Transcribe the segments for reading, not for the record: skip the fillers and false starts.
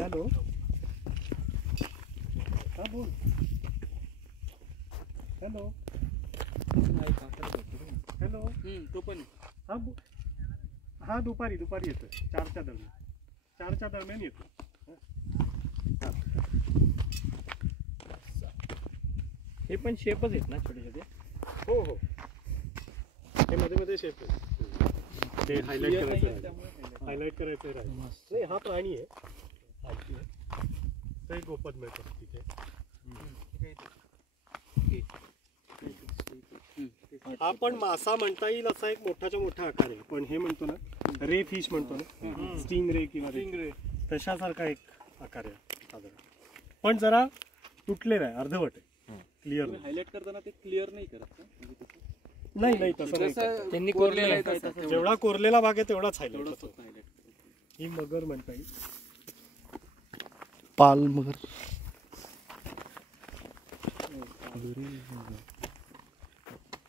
Hello हा बोल. Hello hello तो पण हा दुपारी येतो 4च्या दरम्यान येतो. हे पण शेपच आहेत ना छोटे छोटे. हो हो हे मध्ये शेप आहे. ते हायलाइट करायचं राहील. नाही हा प्राणी आहे. ते गोपद मिळतात तिथे. हा पण मासा म्हणता येईल असा एक मोठाच्या मोठा आकार आहे. पण हे म्हणतो ना रे फिश म्हणतो ना, स्टिंग रे किंवा रे तशासारखा एक आकार आहे साधारण. पण जरा तुटलेला आहे, अर्धवट आहे. क्लिअर हायलाइट करताना ते क्लिअर नाही करत. नाही तसं नाही. त्यांनी कोरलेला आहे. जेवढा कोरलेला भाग आहे तेवढाच हायलाइट होतो. ही मगर म्हणता येईल. पाल मगर.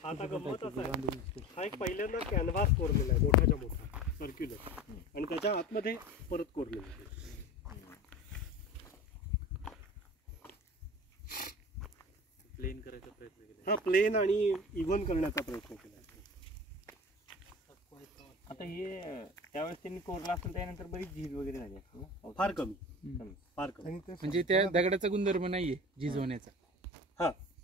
आता गंमत असा आहे, हा एक पहिल्यांदा कॅनव्हास कोरलेला आहे मोठाच्या मोठा सर्क्युलर, आणि त्याच्या आतमध्ये परत कोरलेला आहे. प्लेन करायचा प्रयत्न केला. हा प्लेन आणि इव्हन करण्याचा प्रयत्न केला. आता हे त्यावेळेस त्यांनी कोरला असेल त्यानंतर बरीच झीज वगैरे झाली असेल ना. फार कमी. म्हणजे त्या दगडाचा गुणधर्म नाहीये झिजवण्याचा. हा